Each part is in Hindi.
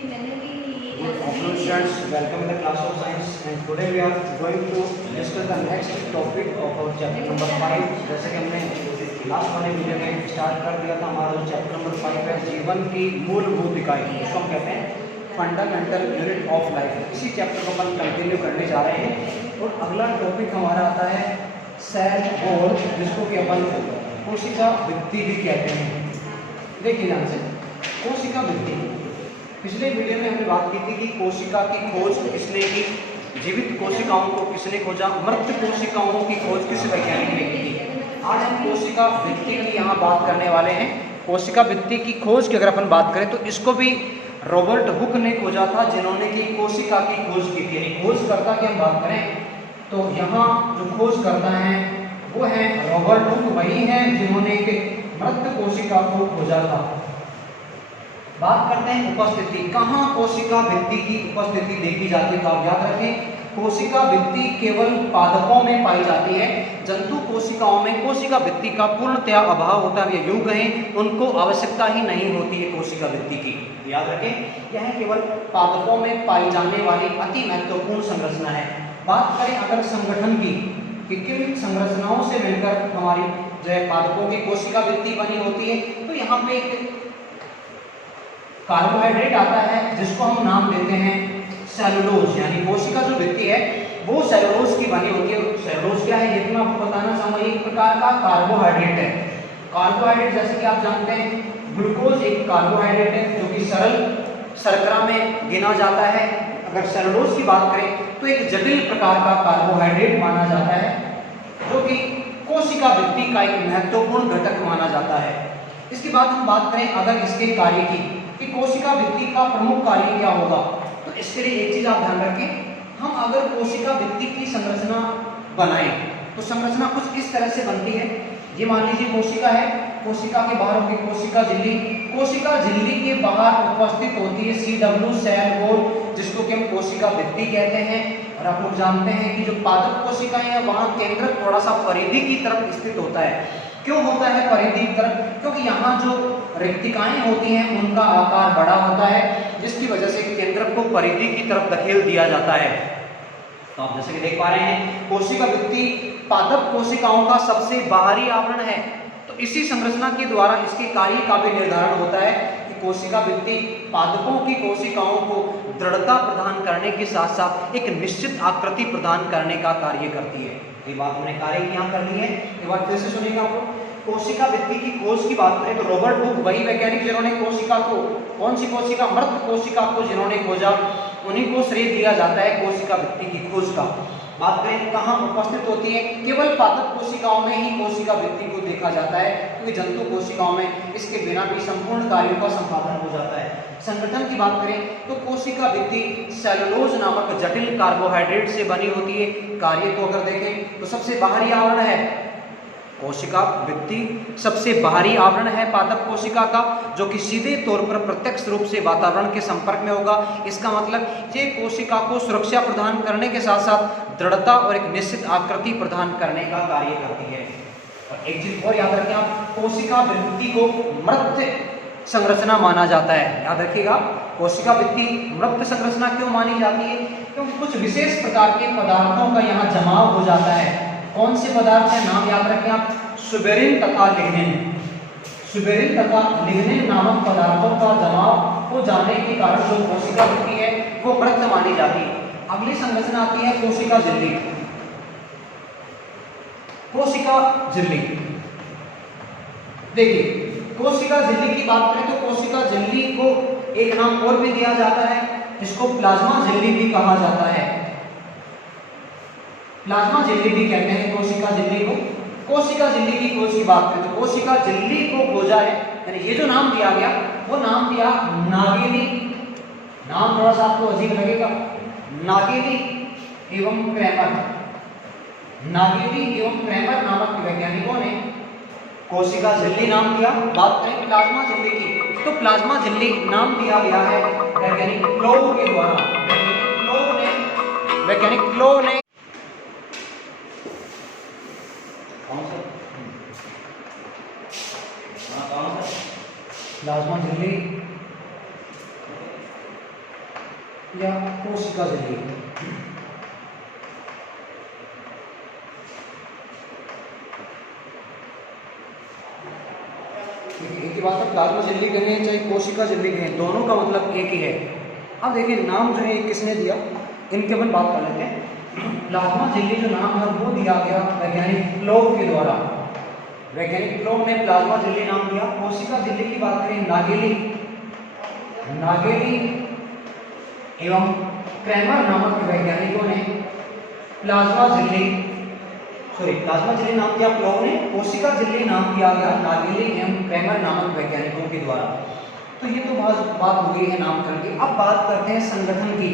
Afternoon students, welcome in the class of science and today we are going to discuss the next topic of our chapter number 5। जैसे कि हमने लास्ट वाले वीडियो में स्टार्ट कर दिया था, हमारा जो चैप्टर नंबर 5 है जीवन की मूलभूत इकाई, इसको हम कहते हैं फंडामेंटल यूनिट ऑफ लाइफ। इसी चैप्टर को अपन कंटिन्यू करने जा रहे हैं और अगला टॉपिक हमारा आता है सेल वॉल, जिसको कि अपन कोशिका भित्ति भी कहते हैं। देखिए ध्यान से, कोशिका भित्ति। पिछले वीडियो में हमने बात की थी कि कोशिका की खोज किसने की, जीवित कोशिकाओं को किसने खोजा, मृत कोशिकाओं की खोज किस वैज्ञानिक ने की। आज हम कोशिका भित्ति की यहाँ बात करने वाले हैं। कोशिका भित्ति की खोज की अगर अपन बात करें तो इसको भी रॉबर्ट हुक ने खोजा था, जिन्होंने की कोशिका की खोज की थी। खोजकर्ता की हम बात करें तो यहाँ जो खोज करता है वो है रॉबर्ट हुक, वही है जिन्होंने मृत कोशिका को खोजा था। बात करते हैं उपस्थिति, कहाँ कोशिका भित्ति की उपस्थिति देखी जाती है। तो आप याद रखें, कोशिका भित्ति केवल पादपों में पाई जाती है। जंतु कोशिकाओं में कोशिका भित्ति का पूर्णतया अभाव होता है, यूं कहें उनको आवश्यकता ही नहीं होती है कोशिका भित्ति की। याद रखें, यह केवल पादपों में पाई जाने वाली अति महत्वपूर्ण संरचना है। बात करें अगर संगठन की कि किन संरचनाओं से मिलकर हमारी जो है पादपों की कोशिका भित्ति बनी होती है, तो यहाँ पे एक कार्बोहाइड्रेट आता है जिसको हम नाम देते हैं सेलुलोज। यानी कोशिका जो भित्ति है वो सेलुलोज की बनी होती है। सेलुलोज क्या है ये तो मैं आपको बताना चाहूंगा, एक प्रकार का कार्बोहाइड्रेट है। कार्बोहाइड्रेट जैसे कि आप जानते हैं ग्लूकोज एक कार्बोहाइड्रेट है जो कि सरल शर्करा में गिना जाता है। अगर सेलुलोज की बात करें तो एक जटिल प्रकार का कार्बोहाइड्रेट माना जाता है, जो कि कोशिका भित्ति का एक महत्वपूर्ण घटक माना जाता है। इसके बाद हम बात करें अगर इसके कार्य की कि कोशिका भित्ति का प्रमुख कार्य क्या होगा, तो इसके लिए एक चीज आप ध्यान रखें, हम अगर कोशिका भित्ति की संरचना बनाएं तो संरचना कुछ इस तरह से बनती है। ये मान लीजिए कोशिका है, कोशिका के बाहर होगी कोशिका झिल्ली। कोशिका झिल्ली के बाहर उपस्थित होती है CW सेल वॉल, जिसको कि हम कोशिका भित्ति कहते हैं। और आप लोग जानते हैं कि जो पादप कोशिकाएं हैं वहां केंद्रक थोड़ा सा परिधि की तरफ स्थित होता है। क्यों होता है परिधि की तरफ? क्योंकि यहाँ जो रिक्तिकाएं होती हैं उनका आकार बड़ा होता है, जिसकी वजह से केंद्रक को परिधि की तरफ धकेल दिया जाता है। तो आप जैसे कि देख पा रहे हैं, कोशिका भित्ति पादप कोशिकाओं का सबसे बाहरी आवरण है। तो इसी संरचना के द्वारा इसके कार्य का भी निर्धारण होता है कि कोशिका भित्ति पादपों की कोशिकाओं को दृढ़ता प्रदान करने के साथ साथ एक निश्चित आकृति प्रदान करने का कार्य करती है। ये बात हमने कार्य यहाँ कर ली है, एक बार फिर से सुनिएगा आपको। कोशिका भित्ति की खोज की बात करें तो रॉबर्ट हुक वही वैज्ञानिक जिन्होंने कोशिका को, कौन सी कोशिका, मृत कोशिका को जिन्होंने खोजा, उन्हीं को श्रेय दिया जाता है कोशिका भित्ति की खोज का। बात करें कहाँ उपस्थित होती है, केवल पादप कोशिकाओं में ही कोशिका भित्ति को देखा जाता है, क्योंकि जंतु कोशिकाओं में इसके बिना भी संपूर्ण कार्यों का संपादन हो जाता है। संगठन की बात करें तो कोशिका भित्ति सेलुलोज नामक जटिल कार्बोहाइड्रेट से बनी होती है। कार्य को अगर देखें तो सबसे बाहरी आवरण है कोशिका भित्ति, सबसे बाहरी आवरण है पादप कोशिका का, जो कि सीधे तौर पर प्रत्यक्ष रूप से वातावरण के संपर्क में होगा। इसका मतलब ये कोशिका को सुरक्षा प्रदान करने के साथ साथ दृढ़ता और एक निश्चित आकृति प्रदान करने का कार्य करती है। और एक चीज और याद रखें आप, कोशिका भित्ति को मृत संरचना माना जाता है। याद रखिएगा, कोशिका भित्ति मृत संरचना क्यों मानी जाती है? क्योंकि कुछ विशेष प्रकार के पदार्थों का यहाँ जमाव हो जाता है। कौन से पदार्थ है, नाम याद रखें आप, सुबेरिन तथा लिग्निन। सुबेरिन तथा लिग्निन नामक पदार्थों का जमाव हो जाने के कारण जो कोशिका भित्ति है वो मृत मानी जाती है। अगली संरचना आती है कोशिका झिल्ली। कोशिका झिल्ली, देखिए कोशिका झिल्ली की बात करें तो कोशिका झिल्ली को एक नाम और भी दिया जाता है, जिसको प्लाज्मा झिल्ली भी कहा जाता है। प्लाज्मा झिल्ली भी कहते हैं कोशिका झिल्ली को। कोशिका झिल्ली की खोज की बात करें तो कोशिका झिल्ली को खोजा है, यानी ये जो नाम दिया गया वो नाम दिया नागेली। नाम थोड़ा सा आपको अजीब लगेगा, नागेली एवं क्रैमर। नागेली एवं क्रैमर नामक वैज्ञानिकों ने कोशिका झिल्ली नाम दिया। बात करें प्लाज्मा झिल्ली की तो प्लाज्मा झिल्ली नाम दिया गया है वैज्ञानिक क्लोव के द्वारा। वैज्ञानिक क्लोव ने प्लाज्मा झिल्ली या कोशिका झिल्ली। एक ही बात है, प्लाज्मा झिल्ली कहें चाहे कोशिका झिल्ली कहें, दोनों का मतलब एक ही है। अब देखिए नाम जो है किसने दिया, इनके अपन बात कर लेते हैं। प्लाज्मा झिल्ली जो नाम है वो दिया गया वैज्ञानिक प्लोव के द्वारा। वैज्ञानिक प्लोव ने प्लाज्मा झिल्ली नाम दिया। कोशिका झिल्ली की बात करें नागेली एवं क्रैमर नामक वैज्ञानिकों ने प्लाज्मा झिल्ली नाम दिया प्लोव ने, कोशिका झिल्ली नाम दिया गया नागेली एवं क्रैमर नामक वैज्ञानिकों के द्वारा। तो ये तो बात हो गई है नामकरण की। अब बात करते हैं संगठन की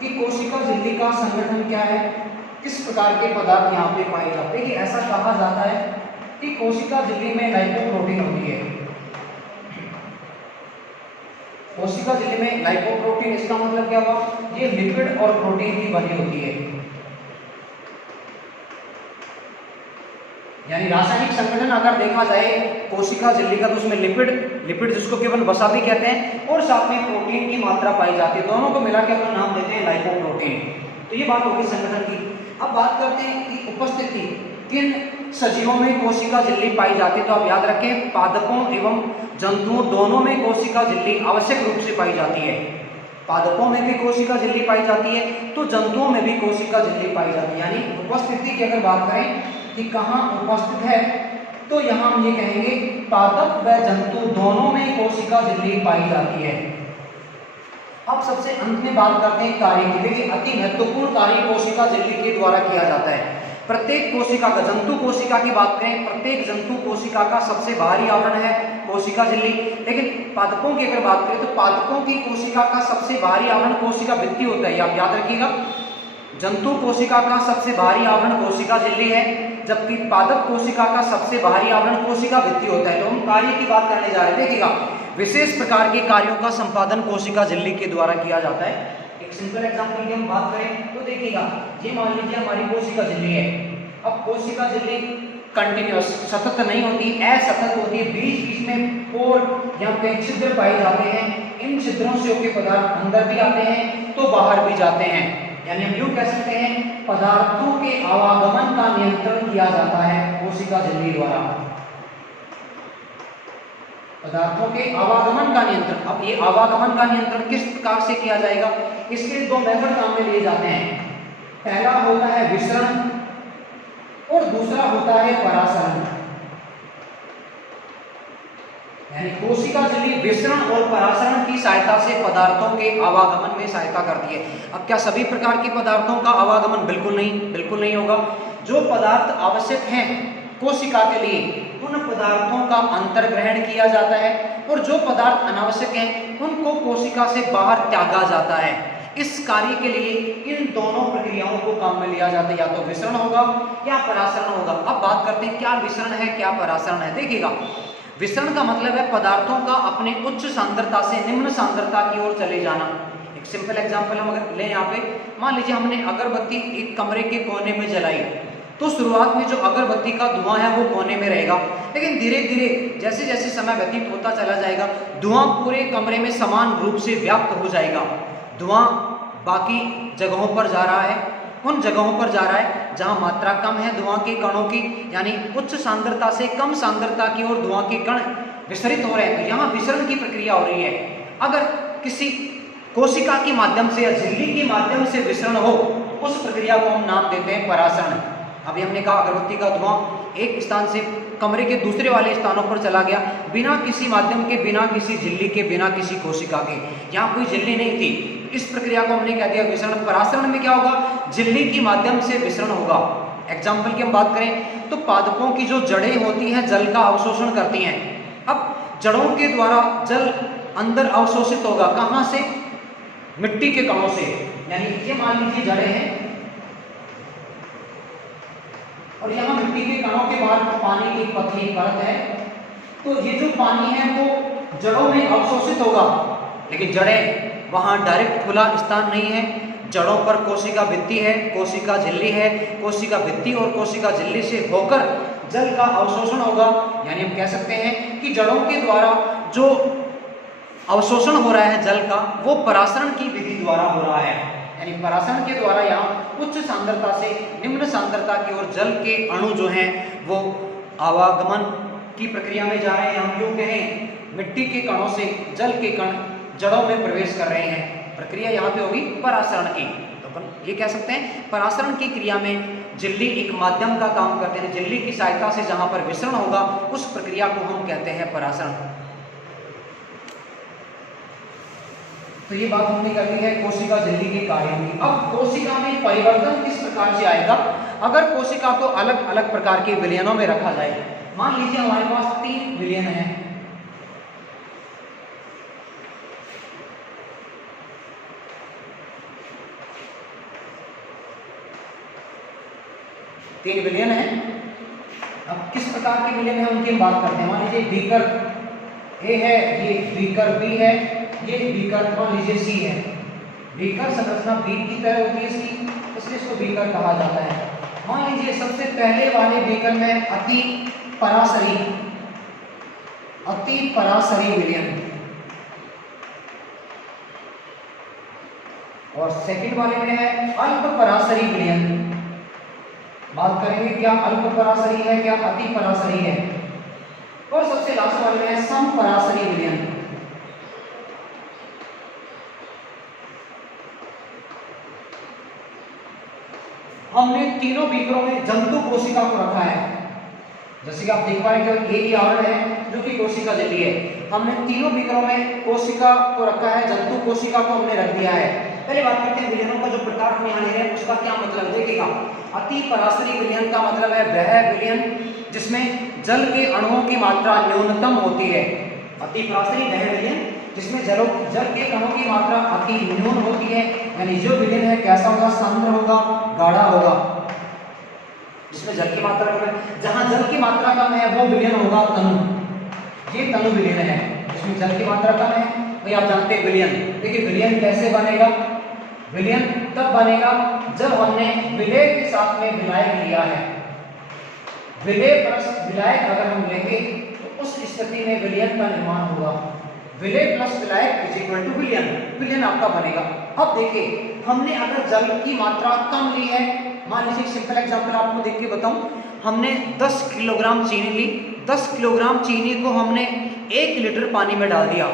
कि कोशिका झिल्ली का संगठन क्या है, किस प्रकार के पदार्थ यहाँ पे पाए जाते हैं। कि ऐसा कहा जाता है कि कोशिका झिल्ली में लाइपोप्रोटीन होती है। कोशिका झिल्ली में लाइपोप्रोटीन, इसका मतलब क्या हुआ, ये लिपिड और प्रोटीन की बनी होती है। यानी रासायनिक संगठन अगर देखा जाए कोशिका झिल्ली का, तो उसमें लिपिड जिसको केवल वसा भी कहते हैं, और साथ में प्रोटीन की मात्रा पाई जाती है। दोनों को मिला के अपना नाम देते हैं लाइपोप्रोटीन। तो ये बात होगी संगठन की। अब बात करते हैं कि उपस्थिति किन सजीवों में कोशिका झिल्ली पाई जाती है। तो आप याद रखें, पादपों एवं जंतुओं दोनों में कोशिका झिल्ली आवश्यक रूप से पाई जाती है। पादपों में भी कोशिका झिल्ली पाई जाती है, तो जंतुओं में भी कोशिका झिल्ली पाई जाती है। यानी उपस्थिति की अगर बात करें कि कहाँ उपस्थित है, तो यहाँ हम ये कहेंगे पादप व जंतु दोनों में कोशिका झिल्ली पाई जाती है। अब सबसे अंत में बात करते हैं कार्य की। देखिए अति महत्वपूर्ण कार्य कोशिका झिल्ली के द्वारा किया जाता है। प्रत्येक कोशिका का, जंतु कोशिका की बात करें, प्रत्येक जंतु कोशिका का सबसे बाहरी आवरण है कोशिका झिल्ली। लेकिन पादपों की अगर बात करें तो पादपों की कोशिका का सबसे बाहरी आवरण कोशिका भित्ति होता है, आप याद रखिएगा। जंतु कोशिका का सबसे बाहरी आवरण कोशिका झिल्ली है, जबकि पादप कोशिका का सबसे बाहरी आवरण कोशिका भित्ति होता है। तो हम कार्य की बात करने जा रहे हैं। देखिएगा विशेष प्रकार के कार्यों का संपादन कोशिका झिल्ली के द्वारा किया जाता है। एक सिंपल एग्जांपल की हम बात करें तो देखिएगा, ये मान लीजिए हमारी कोशिका झिल्ली है। अब कोशिका झिल्ली कंटिन्यूअस सतत नहीं होती, असतत होती है। बीच बीच में पोर या पे छिद्र पाए जाते हैं। इन छिद्रों से होकर पदार्थ अंदर भी आते हैं तो बाहर भी जाते हैं। यानी हम यूं कह सकते हैं पदार्थों के आवागमन का नियंत्रण किया जाता है कोशिका झिल्ली द्वारा। पदार्थों के आवागमन का नियंत्रण। अब ये आवागमन का नियंत्रण किस प्रकार से किया जाएगा, इसके दो मेथड काम में लिए जाते हैं। पहला होता है विसरण और दूसरा होता है परासरण। यानी कोशिका झिल्ली विसरण और परासरण की सहायता से पदार्थों के आवागमन में सहायता करती है। अब क्या सभी प्रकार के पदार्थों का आवागमन? बिल्कुल नहीं होगा। जो पदार्थ आवश्यक हैं कोशिका के लिए, उन पदार्थों का अंतर्ग्रहण किया जाता है, और जो पदार्थ अनावश्यक हैं उनको कोशिका से बाहर त्यागा जाता है। इस कार्य के लिए इन दोनों प्रक्रियाओं को काम में लिया जाता है, या तो विसरण होगा या परासरण होगा। अब बात करते हैं क्या विसरण है क्या परासरण है। देखिएगा विसरण का मतलब है पदार्थों का अपने उच्च सांद्रता से निम्न सांद्रता की ओर चले जाना। एक सिंपल एग्जांपल हम अगर लें यहाँ पे, मान लीजिए हमने अगरबत्ती एक कमरे के कोने में जलाई, तो शुरुआत में जो अगरबत्ती का धुआं है वो कोने में रहेगा, लेकिन धीरे धीरे जैसे जैसे समय व्यतीत होता चला जाएगा धुआं पूरे कमरे में समान रूप से व्याप्त हो जाएगा। धुआं बाकी जगहों पर जा रहा है, उन जगहों पर जा रहा है जहां मात्रा कम है धुआं के कणों की, यानी उच्च सांद्रता से कम सांद्रता की ओर धुआं के कण विसरित हो रहे हैं। तो यहाँ विसरण की प्रक्रिया हो रही है। अगर किसी कोशिका के माध्यम से या झिल्ली के माध्यम से विसरण हो, उस प्रक्रिया को हम नाम देते हैं परासरण। अभी हमने कहा अगरबत्ती का धुआं एक स्थान से कमरे के दूसरे वाले स्थानों पर चला गया बिना किसी माध्यम के, बिना किसी झिल्ली के, बिना किसी कोशिका के। यहाँ कोई झिल्ली नहीं थी, इस प्रक्रिया को हमने कह दिया विसरण। परासरण में क्या होगा, झिल्ली के माध्यम से विसरण होगा। एग्जाम्पल की हम बात करें तो पादपों की जो जड़ें होती हैं जल का अवशोषण करती हैं। अब जड़ों के द्वारा जल अंदर अवशोषित होगा, कहाँ से? मिट्टी के कणों से। यानी ये मान लीजिए जड़ें हैं और यहाँ मिट्टी के कणों के बाहर पानी की पतली परत है, तो ये जो पानी है वो जड़ों में अवशोषित होगा, लेकिन जड़ें वहाँ डायरेक्ट खुला स्थान नहीं है। जड़ों पर कोशिका भित्ति है, कोशिका झिल्ली है, कोशिका भित्ति और कोशिका झिल्ली से होकर जल का अवशोषण होगा। यानी हम कह सकते हैं कि जड़ों के द्वारा जो अवशोषण हो रहा है जल का, वो परासरण की विधि द्वारा हो रहा है। यानी परासरण के द्वारा यहाँ उच्च सांद्रता से निम्न सांद्रता की ओर जल के अणु जो हैं वो आवागमन की प्रक्रिया में जा रहे हैं। हम यूँ कहें मिट्टी के कणों से जल के कण जड़ों में प्रवेश कर रहे हैं। प्रक्रिया यहाँ पे होगी परासरण की। तो अपन ये कह सकते हैं परासरण की क्रिया में झिल्ली एक माध्यम का काम करते हैं। झिल्ली की सहायता से जहाँ पर विसरण होगा उस प्रक्रिया को हम कहते हैं परासरण। तो ये बात हमने कर ली है कोशिका झिल्ली के कार्यों की। अब कोशिका में परिवर्तन किस प्रकार से आएगा अगर कोशिका को अलग अलग प्रकार के विलयनों में रखा जाए। मान लीजिए हमारे पास 3 विलयन है। तीन विलयन है। अब किस प्रकार के विलयन है उनकी हम बात करते हैं। मान लीजिए बीकर ए है, ये बीकर बी है, ये बीकर मान लीजिए सी है। बीकर संरचना बीक की तरह होती है इसकी, इसलिए इसको बीकर कहा जाता है। मान लीजिए सबसे पहले वाले बीकर में अति पराशरी विलयन, और सेकंड वाले में है अल्प पराशरी विलयन। बात करेंगे क्या अल्प पराशरी है क्या अति पराशरी है। और सबसे लास्ट वाले में है सम पराशरी विलयन। हमने तीनों बीकरों में जंतु कोशिका को रखा है। जैसे कि आप देख पा रहे हैं एक ही आवरण है जो कि कोशिका झिल्ली है। हमने तीनों बीकरों में कोशिका को रखा है, जंतु कोशिका को हमने रख दिया है। पहले बात करते हैं विलयनों का जो प्रकार हम यहाँ ले रहे हैं उसका क्या मतलब। देखिएगा अति पराशरी विलयन का मतलब है वह विलयन जिसमें जल के अणुओं की मात्रा न्यूनतम होती है। अति पराशरी वह विलयन जिसमें जल के कणों की मात्रा अति न्यून होती है। यानी जो विलयन है कैसा होगा, सांद्र होगा, गाढ़ा होगा, जिसमें जल की मात्रा कम है। जहां जल की मात्रा कम है वो विलयन होगा तनु। ये तनु विलयन है जिसमें जल की मात्रा कम है। भाई आप जानते हैं विलयन, देखिए विलयन कैसे बनेगा। विलयन तब बनेगा जब हमने विलय के साथ में विलायक लिया है। विलय प्लस विलायक अगर हम लेंगे तो उस स्थिति में विलयन का निर्माण होगा। विलय प्लस विलायक इज इक्वल टू विलयन, विलयन आपका बनेगा। अब देखिए हमने अगर जल की मात्रा कम ली है, मान लीजिए सिंपल एग्जांपल आपको देख के बताऊं, हमने 10 किलोग्राम चीनी ली। 10 किलोग्राम चीनी को हमने 1 लीटर पानी में डाल दिया।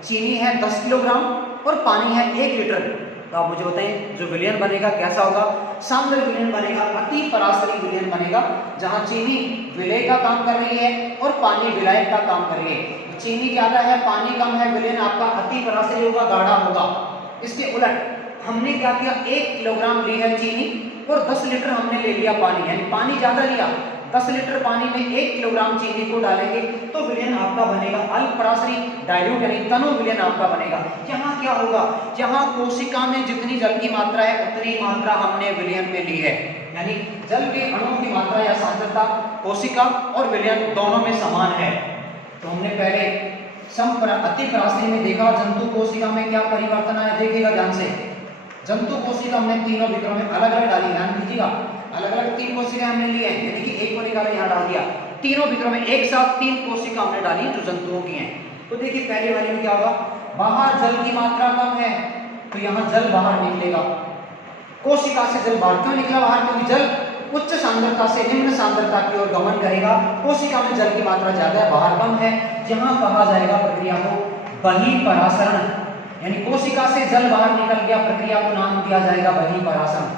चीनी है 10 किलोग्राम और पानी है 1 लीटर। तो आप मुझे बताएं जो विलयन बनेगा कैसा होगा। सांद्र विलयन बनेगा, अति पराशरी विलयन बनेगा जहां चीनी विलय का काम कर रही है और पानी विलायक का काम कर रही है। चीनी ज्यादा है, पानी कम है, विलयन आपका अति पराशरी होगा, गाढ़ा होगा। इसके उलट हमने क्या किया, 1 किलोग्राम ली है चीनी और 10 लीटर हमने ले लिया पानी, यानी पानी ज्यादा लिया। 10 लीटर पानी में 1 किलोग्राम चीनी को डालेंगे तो विलयन आपका बनेगा अल्प पराशरी डाइल्यूट यानी तनु विलयन आपका बनेगा। यहाँ क्या होगा, यहाँ कोशिका में जितनी जल की मात्रा है उतनी मात्रा हमने विलयन में ली है। यानी जल के अणुओं की मात्रा या सांद्रता कोशिका और विलयन दोनों में समान है। तो हमने पहले अति पराशरी में देखा जंतु कोशिका में क्या परिवर्तन आया, देखिएगा ध्यान से। जंतु कोशिका हमने तीनों विक्रम में अलग अलग डाली, ध्यान दीजिएगा। अलग अलग 3 कोशिका हमने लिए हैं, यानी कि एक को निकाला यहाँ डाल दिया। तीनों विक्रम में एक साथ 3 कोशिका हमने डाली जो जंतुओं की हैं। तो देखिए पहले वाले में क्या होगा, बाहर जल की मात्रा कम है तो यहाँ जल बाहर निकलेगा। कोशिका से जल बाहर क्यों निकला बाहर, क्योंकि जल उच्च सांद्रता से निम्न सांद्रता की ओर गमन करेगा। कोशिका में जल की मात्रा ज्यादा है, बाहर कम है, यहाँ कहा जाएगा प्रक्रिया को बहिःपरासरण। यानी कोशिका से जल बाहर निकल गया, प्रक्रिया को नाम दिया जाएगा बहिःपरासरण।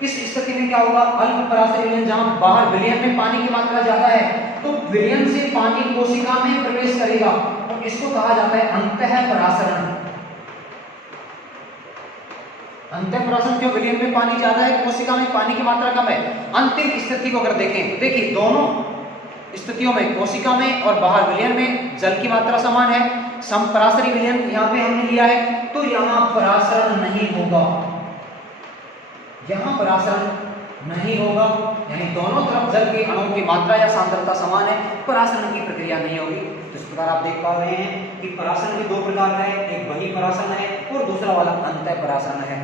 इस स्थिति में क्या होगा, अल्प पराशरी विलयन, जहां बाहर विलयन में पानी की मात्रा ज्यादा है तो विलयन से पानी कोशिका में प्रवेश करेगा और इसको कहा जाता है अंतःपरासरण। अंतःपरासरण क्यों, विलयन में पानी ज्यादा है, कोशिका में पानी की मात्रा कम है। अंतिम स्थिति को अगर देखें, देखिए दोनों स्थितियों में कोशिका में और बाहर विलयन में जल की मात्रा समान है। समपराशरी विलयन यहाँ पे हमने लिया है तो यहाँ परासरण नहीं होगा, यहाँ परासरण नहीं होगा। यानी दोनों तरफ जल के अणुओं की मात्रा या सांद्रता समान है, परासरण की प्रक्रिया नहीं होगी। इस प्रकार आप देख पा रहे हैं कि परासरण भी 2 प्रकार का है, एक बहिःपरासरण है और दूसरा वाला अंतःपरासरण है।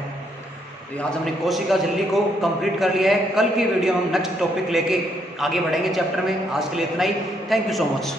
तो आज हमने कोशिका झिल्ली को कंप्लीट कर लिया है। कल की वीडियो में हम नेक्स्ट टॉपिक लेके आगे बढ़ेंगे चैप्टर में। आज के लिए इतना ही। Thank you so much.